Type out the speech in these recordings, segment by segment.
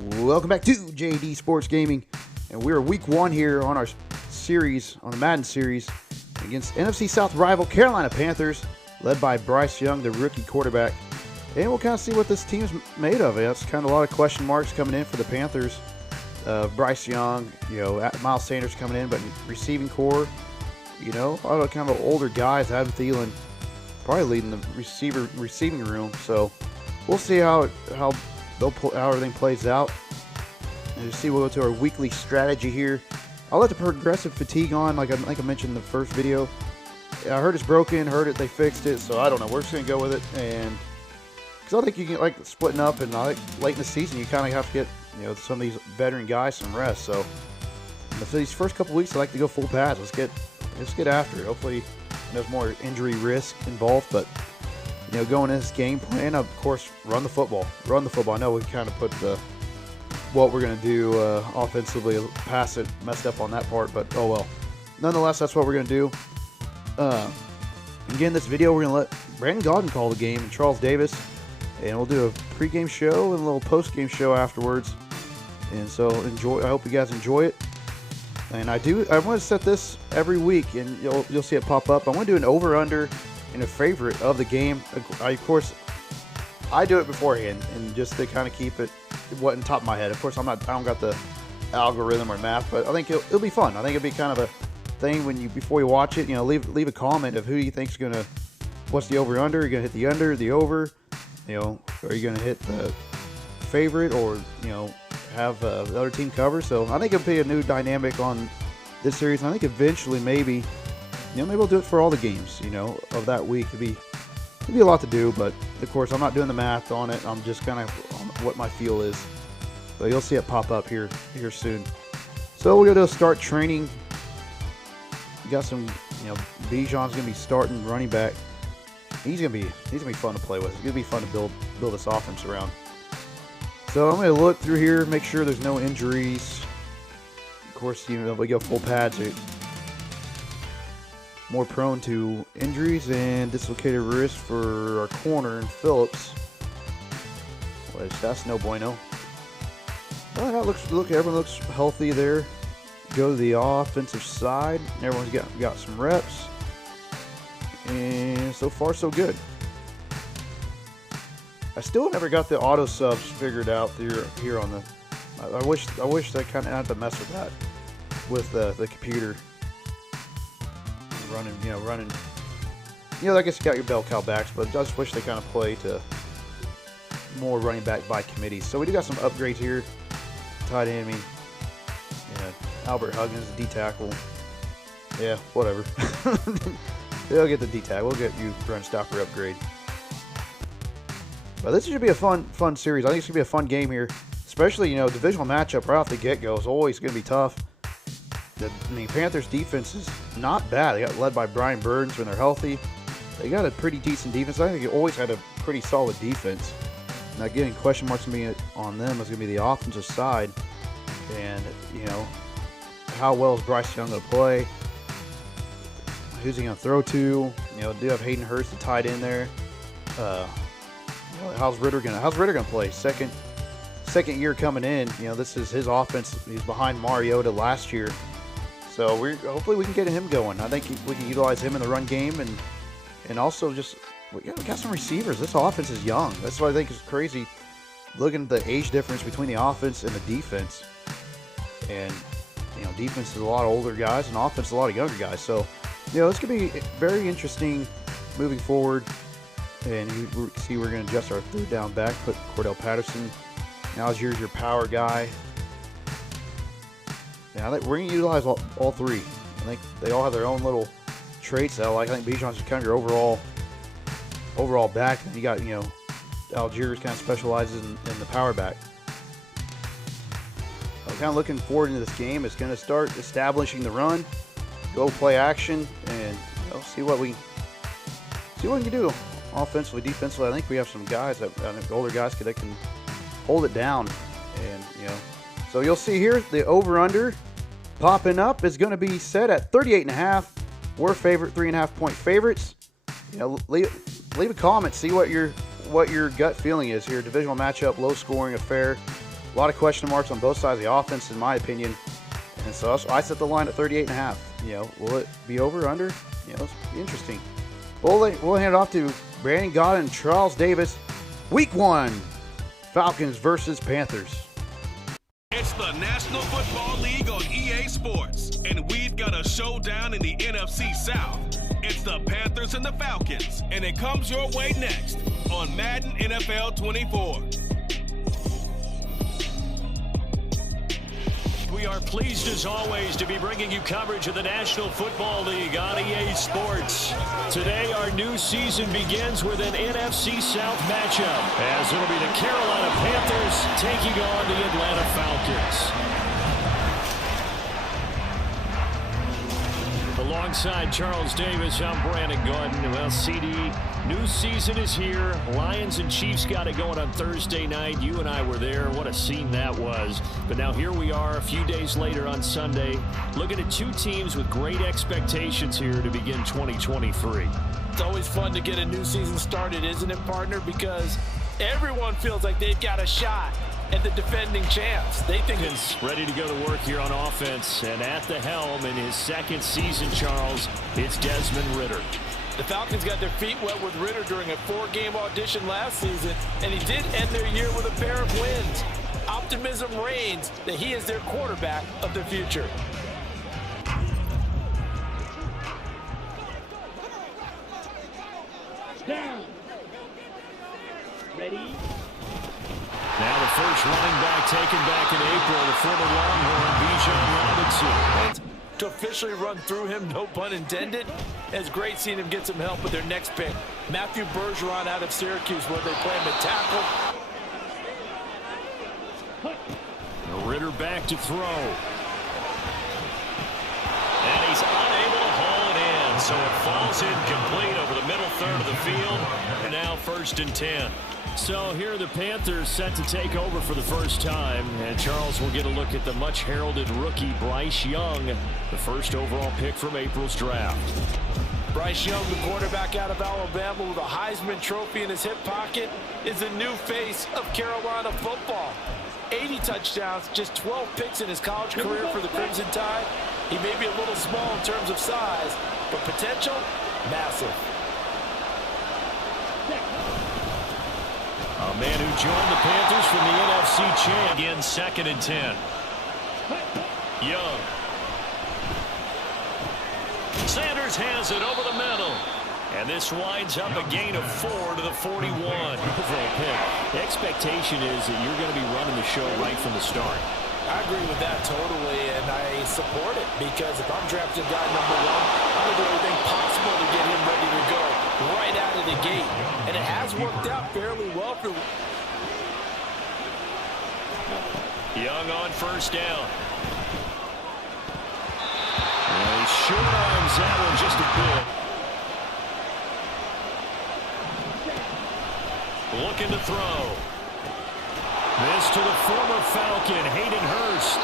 Welcome back to JD Sports Gaming, and we're week one here on our series, on the Madden series, against NFC South rival Carolina Panthers, led by Bryce Young, the rookie quarterback. And we'll kind of see what this team's made of. That's kind of a lot of question marks coming in for the Panthers. Bryce Young, Miles Sanders coming in, but receiving core, a lot of kind of older guys. Adam Thielen probably leading the receiving room. So we'll see how everything plays out. And to see, we'll go to our weekly strategy here. I'll let the progressive fatigue on, like I mentioned in the first video. I heard it's broken, they fixed it, so I don't know. We're just going to go with it. And because I think you can, splitting up, and I think late in the season, you kind of have to get, some of these veteran guys some rest. So for these first couple weeks, I like to go full pads. Let's get after it. Hopefully there's more injury risk involved, but going in this game plan, of course, run the football. I know we kind of put what we're going to do offensively, pass it, messed up on that part, but oh well. Nonetheless, that's what we're going to do. Again, this video, we're going to let Brandon Gaudin call the game and Charles Davis, and we'll do a pregame show and a little postgame show afterwards. And so enjoy. I hope you guys enjoy it. And I want to set this every week, and you'll see it pop up. I want to do an over/under and a favorite of the game. Of course, I do it beforehand, and just to kind of keep it what in top of my head. Of course, I don't got the algorithm or math, but I think it'll be fun. I think it'll be kind of a thing before you watch it. Leave a comment of who you think's what's the over/under? Are you gonna hit the under, the over? Are you gonna hit the favorite, or have the other team cover? So I think it'll be a new dynamic on this series. And I think eventually maybe we'll do it for all the games, of that week. It'd be a lot to do, but of course I'm not doing the math on it. I'm just kind of on what my feel is. So you'll see it pop up here soon. So we're gonna start training. We got some, Bijan's gonna be starting running back. He's gonna be fun to play with. It's gonna be fun to build this offense around. So I'm gonna look through here, make sure there's no injuries. Of course, we go full pads. More prone to injuries and dislocated wrist for our corner and Phillips. Which that's no bueno. Well, everyone looks healthy there. Go to the offensive side. Everyone's got some reps. And so far so good. I still never got the auto subs figured out here on the. I wish I kind of had to mess with that with the computer. Running. I guess you got your bell cow backs, but I just wish they kind of play to more running back by committee. So we do got some upgrades here. Tight end, Albert Huggins, D tackle. Yeah, whatever. They'll get the D tackle. We'll get you run stopper upgrade. But this should be a fun series. I think it's gonna be a fun game here, especially divisional matchup right off the get-go is always gonna be tough. Panthers defense is not bad. They got led by Brian Burns when they're healthy. They got a pretty decent defense. I think they always had a pretty solid defense. Now, again, question marks going to be on them is going to be the offensive side. And, how well is Bryce Young going to play? Who's he going to throw to? Do you have Hayden Hurst, the tight end there? How's Ritter going to play? Second year coming in. This is his offense. He's behind Mariota last year. So hopefully we can get him going. I think we can utilize him in the run game, and also just we got some receivers. This offense is young. That's what I think is crazy. Looking at the age difference between the offense and the defense, and defense is a lot of older guys, and offense is a lot of younger guys. So this could be very interesting moving forward. And you see, we're going to adjust our third down back. Put Cordell Patterson. Now here's your power guy. Yeah, I think we're going to utilize all three. I think they all have their own little traits that I like. I think Bijan's just kind of your overall back. And you got, Algiers kind of specializes in the power back. I'm kind of looking forward into this game. It's going to start establishing the run, go play action, and see what we can do offensively, defensively. I think we have some guys older guys that can hold it down, and so you'll see here the over/under popping up is going to be set at 38.5. We're 3.5 point favorites. Leave a comment, see what your gut feeling is here. Divisional matchup, low scoring affair. A lot of question marks on both sides of the offense, in my opinion. And so I set the line at 38.5. You know, will it be over or under? You know, it's interesting. We'll hand it off to Brandon Godden and Charles Davis. Week 1, Falcons versus Panthers. It's the National Football League on EA Sports, and we've got a showdown in the NFC South. It's the Panthers and the Falcons, and it comes your way next on Madden NFL 24. We are pleased, as always, to be bringing you coverage of the National Football League on EA Sports. Today, our new season begins with an NFC South matchup, as it'll be the Carolina Panthers taking on the Atlanta Falcons. Alongside Charles Davis, I'm Brandon Godden. Well, CD, new season is here. Lions and Chiefs got it going on Thursday night. You and I were there. What a scene that was. But now here we are a few days later on Sunday, looking at two teams with great expectations here to begin 2023. It's always fun to get a new season started, isn't it, partner? Because everyone feels like they've got a shot at the defending champs. They think it's ready to go to work here on offense, and at the helm in his second season, Charles, it's Desmond Ridder. The Falcons got their feet wet with Ridder during a 4-game audition last season, and he did end their year with a pair of wins. Optimism reigns that he is their quarterback of the future. Down. Ready? Now the first running back taken back in April, the former Longhorn, Bijan Robinson. To officially run through him, no pun intended. It's great seeing him get some help with their next pick. Matthew Bergeron out of Syracuse, where they play him at tackle. Ridder back to throw. And he's unable to haul it in, so it falls incomplete over the middle third of the field. And now 1st and 10. So here are the Panthers set to take over for the first time. And Charles will get a look at the much heralded rookie Bryce Young, the first overall pick from April's draft. Bryce Young, the quarterback out of Alabama with a Heisman Trophy in his hip pocket, is the new face of Carolina football. 80 touchdowns, just 12 picks in his college career for the Crimson Tide. He may be a little small in terms of size, but potential, massive. A man who joined the Panthers from the NFC champ. Again, 2nd and 10. Young. Sanders has it over the middle. And this winds up a gain of 4 to the 41. Overall pick. The expectation is that you're going to be running the show right from the start. I agree with that totally, and I support it, because if I'm drafting guy number 1, I'm going to do everything possible to get him ready to go right out of the gate. And it has worked out fairly well for Young on 1st down. And he short arms that one just a bit. Looking to throw. This to the former Falcon, Hayden Hurst.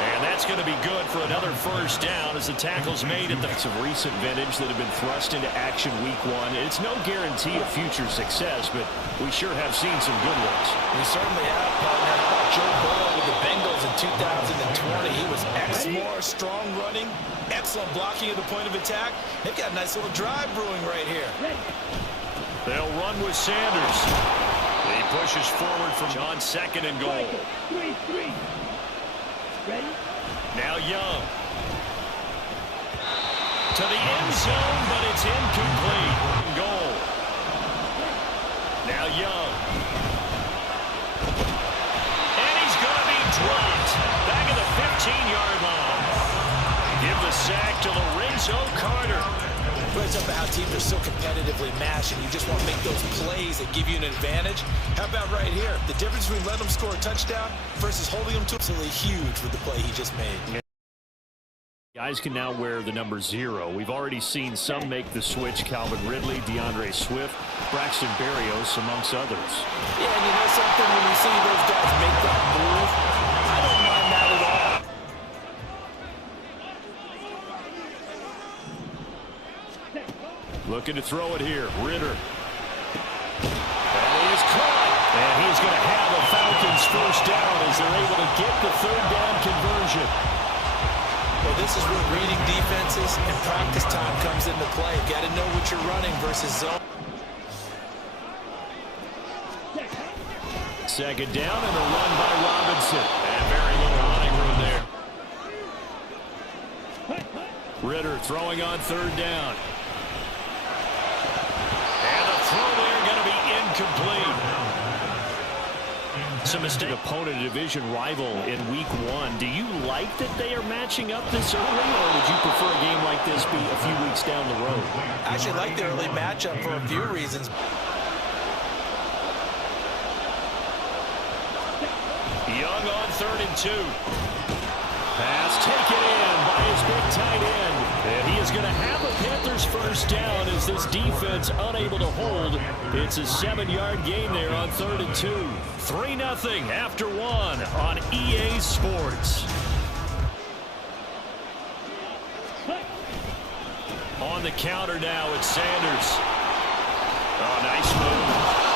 And that's going to be good for another 1st down as the tackle's made at the of recent vintage that have been thrust into action week 1. It's no guarantee of future success, but we sure have seen some good ones. We certainly have, partner. How about Joe Burrow with the Bengals in 2020? He was more strong running, excellent blocking at the point of attack. They've got a nice little drive brewing right here. They'll run with Sanders. He pushes forward from on 2nd and goal. Ready? Now Young. To the end zone, but it's incomplete. Goal. Now Young. And he's going to be dropped. Back at the 15-yard line. Give the sack to Lorenzo Carter. It's up how teams are so competitively matched, and you just want to make those plays that give you an advantage. How about right here? The difference between letting them score a touchdown versus holding them to absolutely huge with the play he just made. Guys can now wear the number 0. We've already seen some make the switch. Calvin Ridley, DeAndre Swift, Braxton Berrios, amongst others. Yeah, and you know something? When you see those guys make that move, I don't mind that at all. Looking to throw it here. Ridder. And he is caught. And he's going to have a Falcons 1st down as they're able to get the third down conversion. Well, this is where reading defenses and practice time comes into play. Got to know what you're running versus zone. Second down and a run by Robinson. And very little running room there. Ritter throwing on third down. And the throw there going to be incomplete. Some mistake. Opponent, a division rival in week 1. Do you like that they are matching up this early, or would you prefer a game like this be a few weeks down the road? I actually like the early matchup for a few reasons. Young on 3rd and 2. Pass taken in by his big tight end. And he is going to have a Panthers first down as this defense unable to hold. It's a 7-yard gain there on 3rd and 2. 3-0 after 1 on EA Sports. On the counter now, it's Sanders. Oh, nice move.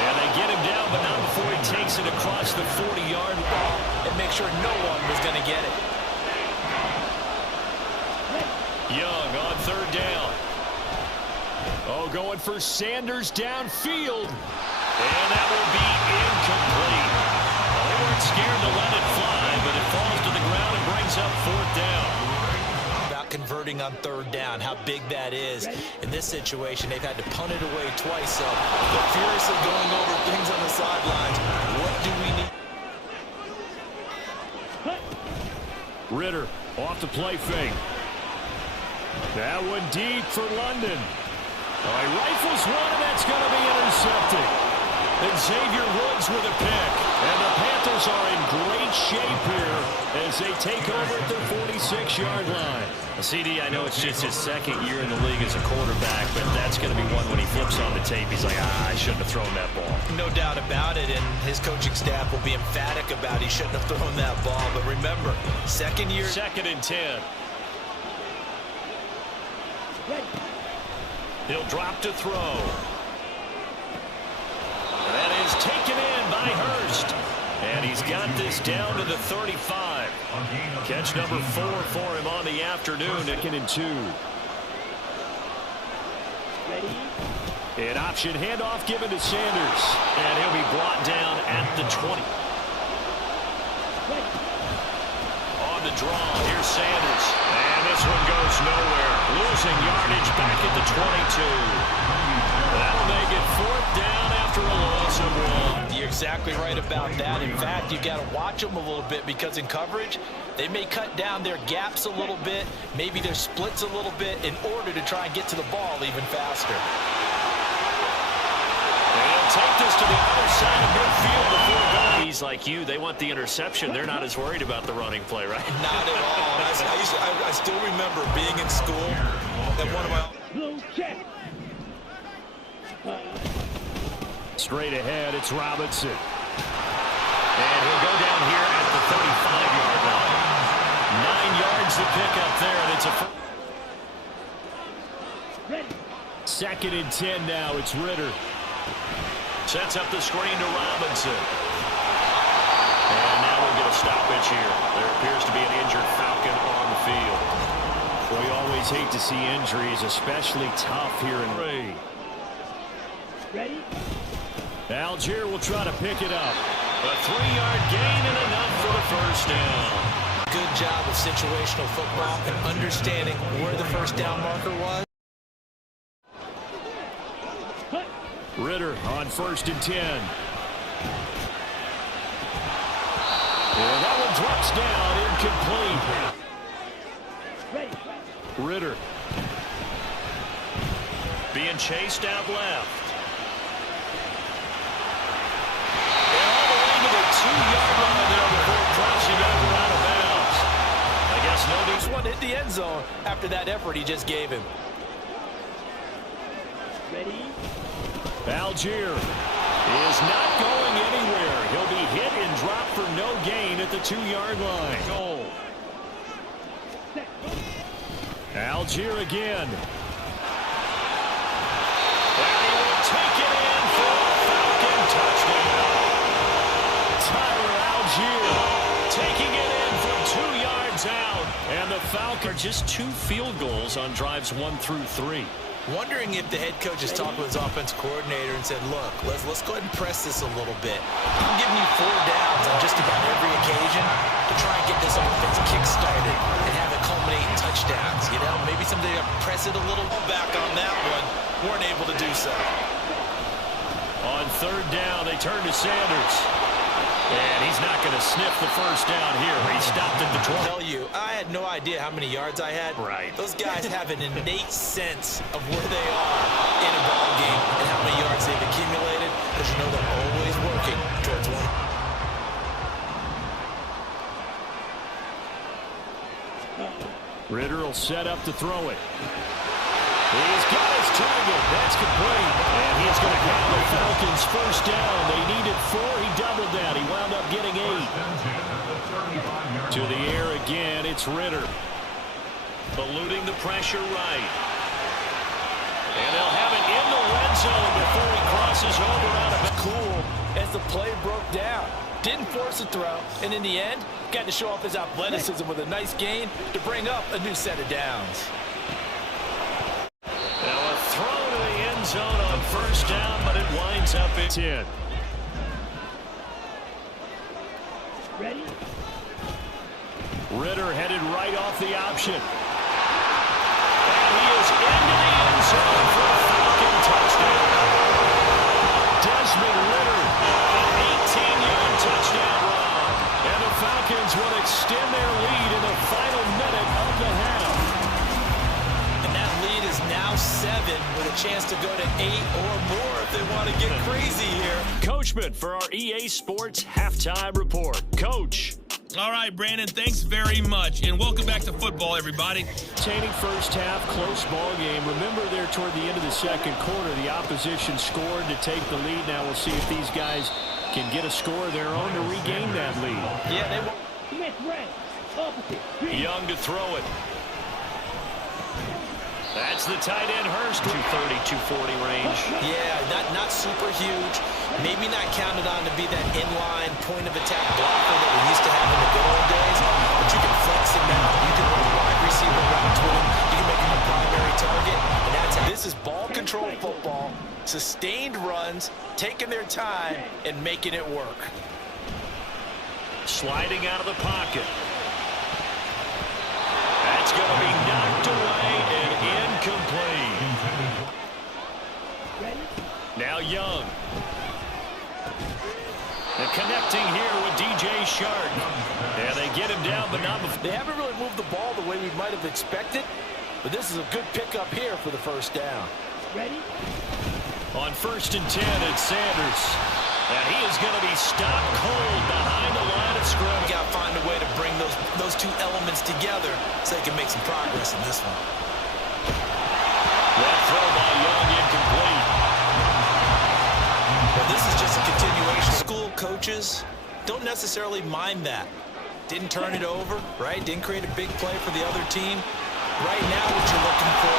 And they get him down, but not before he takes it across the 40-yard line And make sure no one was going to get it. Young on 3rd down. Oh, going for Sanders downfield. And that will be incomplete. Well, they weren't scared to let it fly, but it falls to the ground and brings up 4th down. About converting on 3rd down, how big that is. In this situation, they've had to punt it away twice, so they're furiously going over things on the sidelines. What do we need? Ritter off the play fake. That one deep for London. Oh, he rifles one, and that's going to be intercepted. And Xavier Woods with a pick. And the Panthers are in great shape here as they take over at their 46-yard line. CD, I know it's just his 2nd year in the league as a quarterback, but that's going to be one when he flips on the tape. He's like, I shouldn't have thrown that ball. No doubt about it, and his coaching staff will be emphatic about he shouldn't have thrown that ball. But remember, 2nd year. 2nd and 10. He'll drop to throw. That is taken in by Hurst. And he's got this down to the 35. Catch number 4 for him on the afternoon. 2nd and 2. An option handoff given to Sanders. And he'll be brought down at the 20. On the draw, here's Sanders. And this one goes nowhere. Losing yardage back at the 22. That'll make it 4th down after a loss of 1. You're exactly right about that. In fact, you've got to watch them a little bit because in coverage, they may cut down their gaps a little bit, maybe their splits a little bit in order to try and get to the ball even faster. They'll take this to the other side of midfield before going. He's like you. They want the interception. They're not as worried about the running play, right? Not at all. I still remember being in school at one of my... Straight ahead, it's Robinson. And he'll go down here at the 35-yard line. 9 yards to pick up there, and it's a... 2nd and 10 now, it's Ritter. Sets up the screen to Robinson. And now we'll get a stoppage here. There appears to be an injured Falcon on the field. We always hate to see injuries, especially tough here in Ray. Ready? Algier will try to pick it up. A 3-yard gain and enough for the first down. Good job of situational football and understanding where the first down marker was. Ritter on 1st and 10. And that one drops down, incomplete. Ritter being chased out left. And all the way to the 2-yard line there before crashing over out of bounds. I guess no need. One hit the end zone after that effort he just gave him. Ready? Algier is not going anywhere. He'll be hit and dropped for no gain at the 2-yard line. Goal. Algier again. And he will take it in for a Falcon touchdown. Tyler Algier taking it in for 2 yards out. And the Falcons are just 2 field goals on drives 1 through 3. Wondering if the head coach has talked with his offensive coordinator and said, look, let's go ahead and press this a little bit. I'm giving you 4 downs on just about every occasion to try and get this offense kick-started and have it culminate in touchdowns. You know, maybe someday to press it a little back on that one. Weren't able to do so. On 3rd down, they turn to Sanders. And he's not going to sniff the first down here. He stopped at the 20. I tell you, I had no idea how many yards I had. Right. Those guys have an innate sense of where they are in a ball game and how many yards they've accumulated, because you know they're always working towards one. Ritter will set up to throw it. He's got his target. That's complete. And he's going to count the Falcons first down. They needed 4. He doubled that. He wound up getting 8. To the air again. It's Ritter. Eluding the pressure right. And they'll have it in the red zone before he crosses over out of it. Cool as the play broke down. Didn't force a throw. And in the end, got to show off his athleticism with a nice gain to bring up a new set of downs. Zone on first down, but it winds up at 10. Ready? Ritter headed right off the option. And he is into the end zone for a Falcon touchdown. Desmond Ritter, an 18-yard touchdown run. And the Falcons will extend their lead in the final minute of the half. Is now 7 with a chance to go to 8 or more if they want to get crazy here. Coachman for our EA Sports Halftime Report. Coach. All right, Brandon, thanks very much, and welcome back to football, everybody. Entertaining first half, close ball game. Remember there toward the end of the second quarter, the opposition scored to take the lead. Now we'll see if these guys can get a score of their own to regain that lead. Yeah, they will. Young to throw it. That's the tight end Hurst. 230, 240 range. Yeah, not super huge. Maybe not counted on to be that inline point of attack blocker that we used to have in the good old days. But you can flex him out. You can run wide receiver routes with him. You can make him a primary target. And that's how this is ball control football. Sustained runs, taking their time, and making it work. Sliding out of the pocket. That's going to be knocked away and incomplete. Now Young. And connecting here with DJ Shark. And they get him down, but not before. They haven't really moved the ball the way we might have expected, but this is a good pickup here for the first down. Ready? On 1st and 10, it's Sanders. And he is going to be stopped cold behind the line of scrimmage. Got to find a way to bring those 2 elements together so they can make some progress in this one. That throw by Young incomplete. Well, this is just a continuation. School coaches don't necessarily mind that. Didn't turn it over, right? Didn't create a big play for the other team. Right now, what you're looking for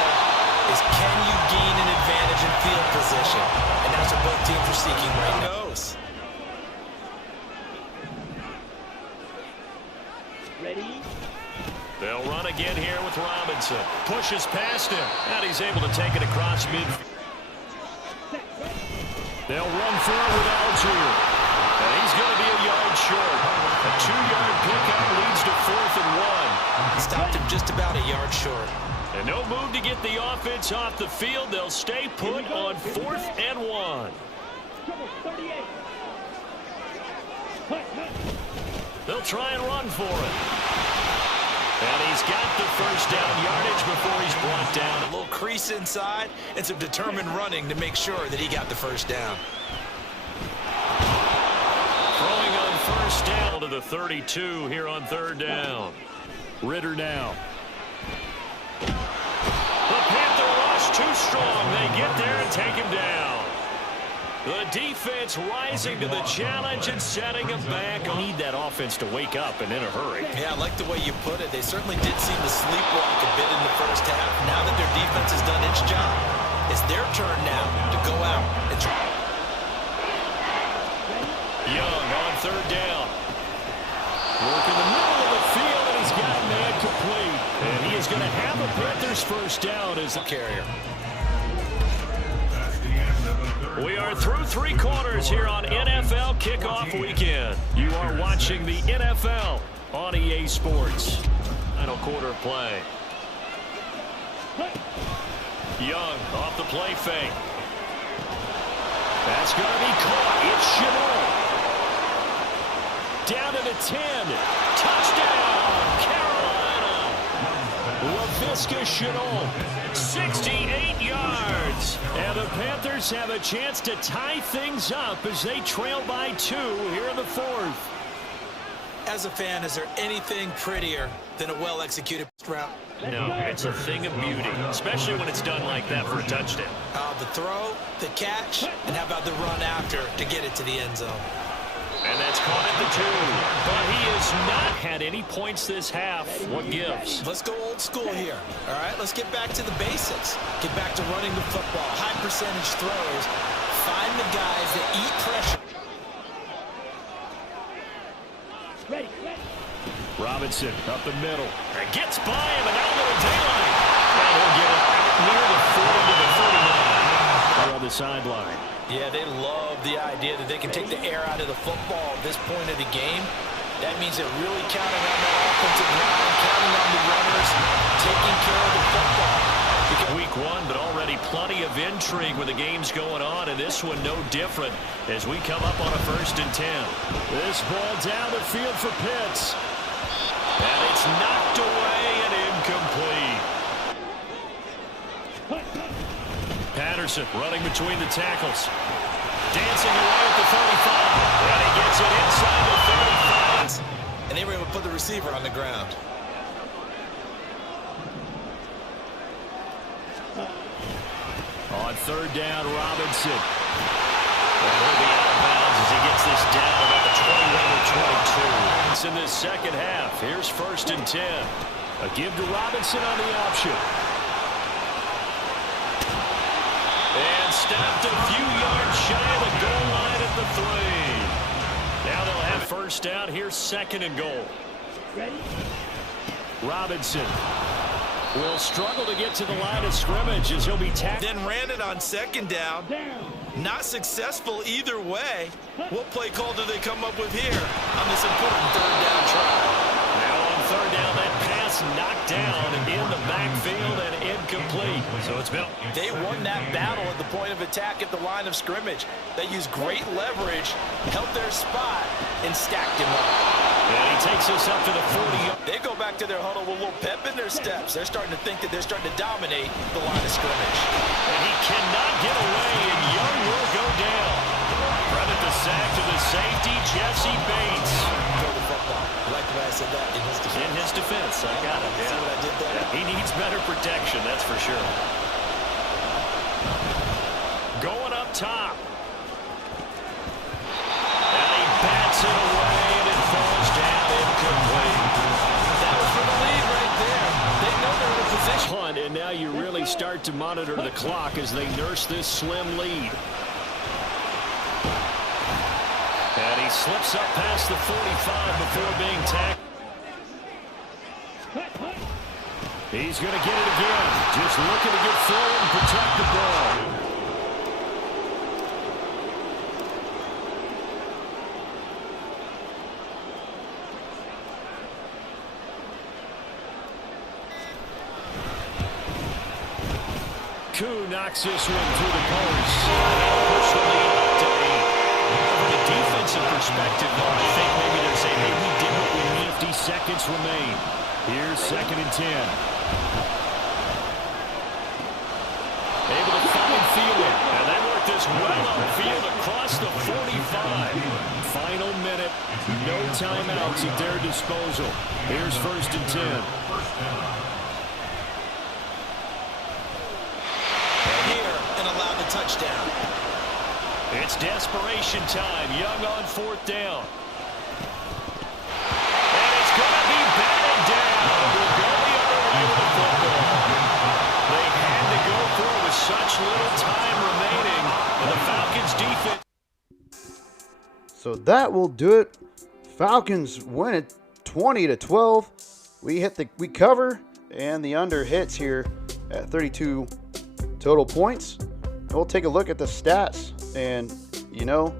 is can you gain an advantage in field position? And that's what both teams are seeking right now. Ready? They'll run again here with Robinson. Pushes past him, and he's able to take it across mid. They'll run forward with Algier. And he's going to be a yard short. A 2-yard pickup leads to 4th and 1. Stopped him just about a yard short. And no move to get the offense off the field. They'll stay put on 4th and 1. They'll try and run for it. And he's got the first down yardage before he's brought down. A little crease inside and some determined running to make sure that he got the first down. Throwing on first down to the 32 here on 3rd down. Ritter now. The Panther rush too strong. They get there and take him down. The defense rising to the challenge and setting them back. Need that offense to wake up and in a hurry. Yeah, I like the way you put it. They certainly did seem to sleepwalk a bit in the first half. Now that their defense has done its job, it's their turn now to go out and try. Young on 3rd down. Working Here's first down as the carrier. We are through 3 quarters here on NFL Kickoff Weekend. You are watching the NFL on EA Sports. Final quarter play. Young off the play fake. That's going to be caught. It's Chenal. Down to the 10. Touchdown, Carolina. Laviska Chenal, 68 yards. And the Panthers have a chance to tie things up as they trail by 2 here in the 4th. As a fan, is there anything prettier than a well-executed route? No, it's a thing of beauty, especially when it's done like that for a touchdown. The throw, the catch, and how about the run after to get it to the end zone? And that's caught at the 2. But he has not had any points this half. What gives? Let's go old school here. All right, let's get back to the basics. Get back to running the football, high percentage throws. Find the guys that eat pressure. Ready. Robinson up the middle. And gets by him and out of the daylight. And he'll get it near the 40 to the 49. They're on the sideline. Yeah, they love the idea that they can take the air out of the football at this point of the game. That means they're really counting on that offensive line, counting on the runners, taking care of the football. Week 1, but already plenty of intrigue with the games going on, and this one no different as we come up on a 1st and 10. This ball down the field for Pitts. And it's knocked away and incomplete. Patterson running between the tackles. Dancing away at the 35. And he gets it inside the 35. And they were able to put the receiver on the ground. On 3rd down, Robinson. And he'll be out of bounds as he gets this down about the 21 or 22. It's in this second half. Here's 1st and 10. A give to Robinson on the option. And stopped a few yards shy of the goal line at the 3. Now they'll have 1st down. Here's 2nd and goal. Ready. Robinson will struggle to get to the line of scrimmage as he'll be tackled. Then ran it on 2nd down. Not successful either way. What play call do they come up with here on this important 3rd down try? Now on 3rd down, that pass knocked down in the backfield and incomplete. So it's Bill. They won that battle at the point of attack at the line of scrimmage. They used great leverage, held their spot, and stacked him up. And he takes us up to the 40. They go back to their huddle with a little pep in their steps. They're starting to think that they're starting to dominate the line of scrimmage. And he cannot get away, and Young will go down. Credit the sack to the safety, Jesse Bates. Throw the football. I like the way I said that in his defense. In his defense, I got it. See what I did there? Yeah, he needs better protection, that's for sure. Going up top. And he bats it away, and it falls down incomplete. That was for the lead right there. They know they're in a position. Punt, and now you really start to monitor the clock as they nurse this slim lead. And he slips up past the 45 before being tackled. He's going to get it again. Just looking to get forward and protect the ball. Koo knocks this one through the post. Push the lead up to 8. From a defensive perspective, though, I think maybe they're saying, hey, we did what we need. 50 seconds remain. Here's 2nd and 10. Able to find Thielen. And that worked this well upfield across the 45. Final minute. No timeouts at their disposal. Here's 1st and 10. Allow the touchdown. It's desperation time. Young on 4th down. And it's going to be batted down. We'll go the other way with the football. They had to go through with such little time remaining. And the Falcons defense. So that will do it. Falcons win it 20-12. We cover, and the under hits here. at 32 total points. And we'll take a look at the stats. And, you know,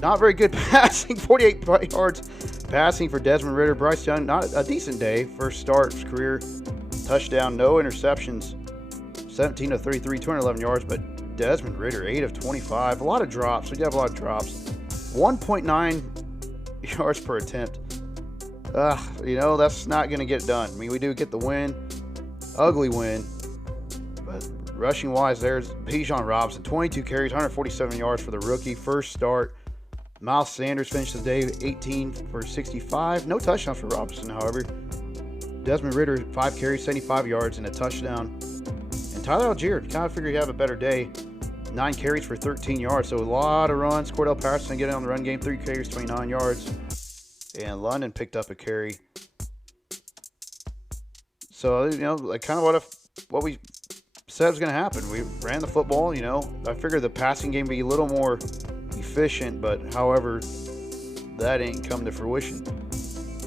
not very good passing. 48 yards passing for Desmond Ridder. Bryce Young, not a decent day. First start of his career. Touchdown, no interceptions. 17 of 33, 211 yards. But Desmond Ridder, 8 of 25. A lot of drops. We do have a lot of drops. 1.9 yards per attempt. You know, that's not going to get it done. I mean, we do get the win. Ugly win. But rushing-wise, there's Bijan Robinson. 22 carries, 147 yards for the rookie. First start. Miles Sanders finished the day 18 for 65. No touchdowns for Robinson, however. Desmond Ridder, 5 carries, 75 yards, and a touchdown. And Tyler Algier, kind of figured he'd have a better day. 9 carries for 13 yards, so a lot of runs. Cordell Patterson getting on the run game, 3 carries, 29 yards. And London picked up a carry. So, you know, like kind of what we said was going to happen. We ran the football, you know. I figured the passing game would be a little more efficient, but however, that ain't come to fruition.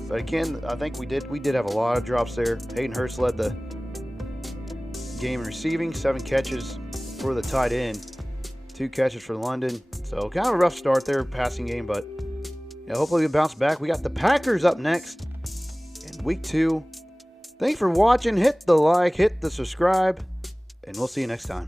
But again, I think we did have a lot of drops there. Hayden Hurst led the game in receiving, 7 catches for the tight end, 2 catches for London. So kind of a rough start there, passing game, but you know, hopefully we bounce back. We got the Packers up next in week 2. Thanks for watching. Hit the like, hit the subscribe, and we'll see you next time.